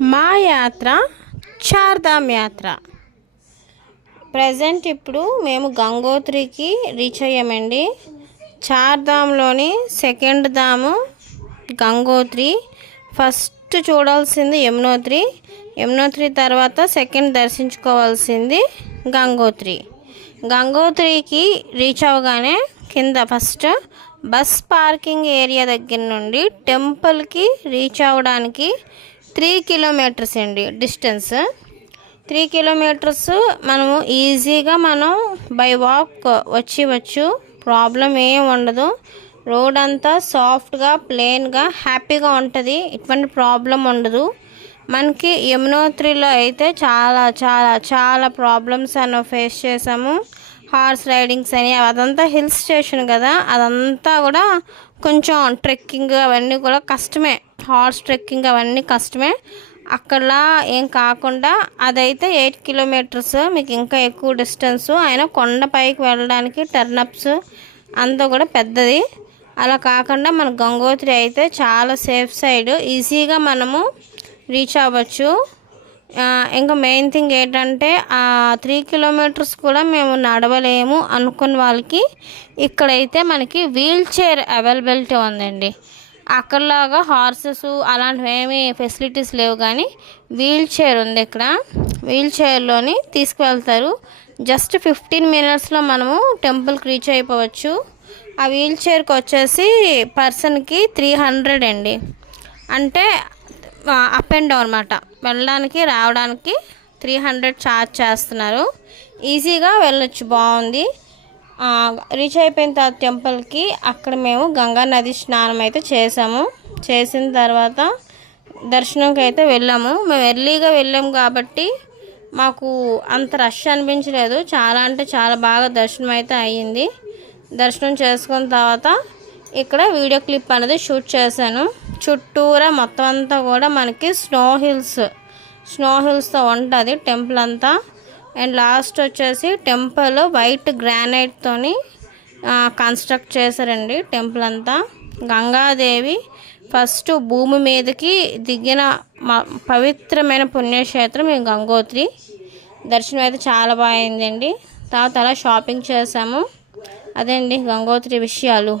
మా యాత్ర చార్ధామ్ యాత్ర. ప్రజెంట్ ఇప్పుడు మేము గంగోత్రికి రీచ్ అయ్యామండి. చార్ధామ్లోని సెకండ్ ధాము గంగోత్రి. ఫస్ట్ చూడాల్సింది యమునోత్రి. యమునోత్రి తర్వాత సెకండ్ దర్శించుకోవాల్సింది గంగోత్రి. గంగోత్రికి రీచ్ అవ్వగానే కింద ఫస్ట్ బస్ పార్కింగ్ ఏరియా దగ్గర నుండి టెంపుల్కి రీచ్ అవ్వడానికి త్రీ కిలోమీటర్స్ అండి డిస్టెన్స్. త్రీ కిలోమీటర్స్ మనము ఈజీగా మనం బై వాక్ వచ్చి వచ్చు ప్రాబ్లం ఏం ఉండదు. రోడ్ అంతా సాఫ్ట్గా ప్లెయిన్గా హ్యాపీగా ఉంటుంది. ఎటువంటి ప్రాబ్లం ఉండదు. మనకి యమునోత్రిలో అయితే చాలా చాలా చాలా ప్రాబ్లమ్స్ అన్న ఫేస్ చేసాము. హార్స్ రైడింగ్స్ అని అదంతా హిల్ స్టేషన్ కదా. అదంతా కూడా కొంచెం ట్రెక్కింగ్ అవన్నీ కూడా కష్టమే. హార్స్ ట్రెక్కింగ్ అవన్నీ కష్టమే. అక్కడలా ఏం కాకుండా అదైతే ఎయిట్ కిలోమీటర్స్ మీకు ఇంకా ఎక్కువ డిస్టెన్స్. ఆయన కొండపైకి వెళ్ళడానికి టర్నప్స్ అంతా కూడా పెద్దది. అలా కాకుండా మన గంగోత్రి అయితే చాలా సేఫ్ సైడ్. ఈజీగా మనము రీచ్ అవ్వచ్చు. ఇంకా మెయిన్ థింగ్ ఏంటంటే ఆ త్రీ కిలోమీటర్స్ కూడా మేము నడవలేము అనుకున్న వాళ్ళకి ఇక్కడైతే మనకి వీల్ చైర్ అవైలబిలిటీ ఉందండి. అక్కడలాగా హార్సెస్ అలాంటివి ఏమీ ఫెసిలిటీస్ లేవు కానీ వీల్ చైర్ ఉంది ఇక్కడ. వీల్ చైర్లోని తీసుకువెళ్తారు. జస్ట్ ఫిఫ్టీన్ మినిట్స్లో మనము టెంపుల్కి రీచ్ అయిపోవచ్చు. ఆ వీల్ చైర్కి వచ్చేసి పర్సన్కి త్రీ హండ్రెడ్ అండి. అంటే అప్ అండ్ డౌన్ అనమాట వెళ్ళడానికి రావడానికి త్రీ హండ్రెడ్ ఛార్జ్ చేస్తున్నారు. ఈజీగా వెళ్ళొచ్చు బాగుంది. రీచ్ అయిపోయిన తర్వాత టెంపుల్కి అక్కడ మేము గంగా నది స్నానం అయితే చేసాము. చేసిన తర్వాత దర్శనంకి అయితే వెళ్ళాము. మేము ఎర్లీగా వెళ్ళాము కాబట్టి మాకు అంత రష్ అనిపించలేదు. చాలా అంటే చాలా బాగా దర్శనం అయితే అయ్యింది. దర్శనం చేసుకున్న తర్వాత ఇక్కడ వీడియో క్లిప్ అనేది షూట్ చేశాను. చుట్టూరా మొత్తం అంతా కూడా మనకి స్నో హిల్స్ స్నో హిల్స్తో ఉంటుంది టెంపుల్ అంతా. అండ్ లాస్ట్ వచ్చేసి టెంపుల్ వైట్ గ్రానైట్తోని కన్స్ట్రక్ట్ చేశారండి టెంపుల్ అంతా. గంగాదేవి ఫస్ట్ భూమి మీదకి దిగిన పవిత్రమైన పుణ్యక్షేత్రం ఈ గంగోత్రి. దర్శనం అయితే చాలా బాగా అయిందండి తర్వాత అలా షాపింగ్ చేసాము. అదే అండి గంగోత్రి విషయాలు.